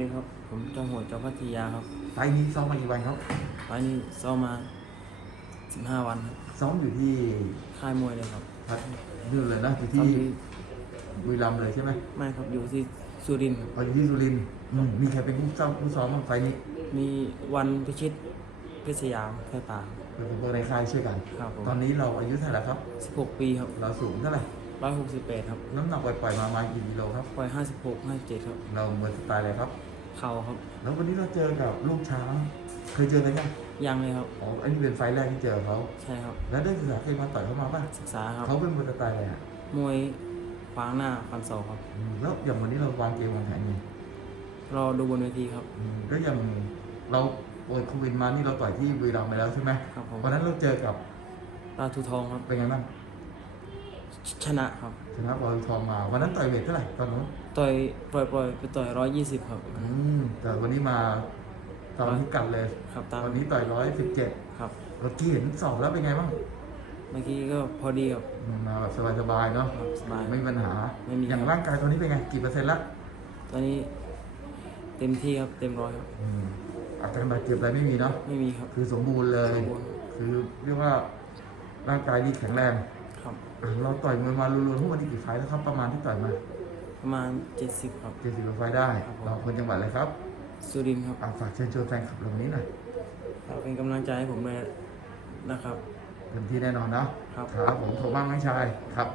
สวัสดีครับ ผมจอมโหดจอพัทยาครับไฟล์นี้ซ้อมมากี่วันครับไฟล์นี้ซ้อมมา15วันครับซ้อมอยู่ที่ค่ายมวยเลยครับพัทนู่นเลยนะอยู่ซ้อที่มที่บุรีรัมย์เลยใช่ไหมไม่ครับอยู่ที่สุรินทร์ครับอ๋ออยู่ที่สุรินทร์อืมมีใครเป็นผู้ซ้อมผู้ซ้อมบ้างไฟล์นี้มีวันพิชิตพิษยามแค่ป่าเป็นคนในค่ายช่วยกัน ครับผมตอนนี้เราอายุเท่าไหร่ครับ16ปีครับเราสูงเท่าไหร่168ครับน้ำหนักปล่อยๆมาประมาณกี่กิโลครับ ปล่อย56 57ครับเราเมือสไตล์อะไรครับ เข่าครับ แล้ววันนี้เราเจอกับลูกช้าง เคยเจอกันยังยังเลยครับอ๋ออันนี้เป็นไฟล์แรกที่เจอเขาใช่ครับ แล้วได้ศึกษาเคยมาต่อยเขามาป่ะศึกษาครับเขาเป็นมวยสไตล์อะไรอะมวยขวางหน้าฟันศอกครับอืมแล้วอย่างวันนี้เราวางเกมวางแผนยังไงรอดูบนเวทีครับ อืมแล้วอย่างเราโอยโควิดมานี่เราต่อยที่บุรีรัมย์ไปแล้วใช่ไหมครับผมวันนั้นเราเจอกับราทูทองครับเป็นไงบ้าง ชชนะครับชนะบอลทองมา วันนั้นต่อยเวทเท่าไหร่ตอนนู้นต่อยปล่อยปล่อยไปต่อย120ครับอืมแต่วันนี้มาตอนพิกัดเลยครับตามวันนี้ต่อยร้อยสิบเจ็ดครับเมื่อกี้เห็นสอบแล้วเป็นไงบ้างเมื่อกี้ก็พอดีครับอืมมาแบบสบายๆเนาะครับสบายไม่มีปัญหาไม่มีอย่างร่างกายตอนนี้เป็นไงกี่เปอร์เซ็นต์ละตอนนี้เต็มที่ครับเต็มร้อยครับอืมอาการบาดเจ็บอะไรไม่มีเนาะไม่มีครับ คือสมบูรณ์เลยสมบูรณ์คือเรียกว่าร่างกายดีแข็งแรง ครับอะเราต่อยมวยมารวมๆทั้งหมดนี่กี่ไฟล์แล้วครับ ประมาณที่ต่อยมาประมาณ 70 ครับ เจ็ดสิบกว่าไฟล์ได้ ครับผม เราคนจังหวัดอะไรครับสุรินทร์ครับอะฝากเชิญชวนแฟนคลับเราวันนี้หน่อยฝากเป็นกำลังใจให้ผมเลยนะครับ เต็มที่แน่นอนเนาะครับ ครับผมโทรบ้างน้องชายครับ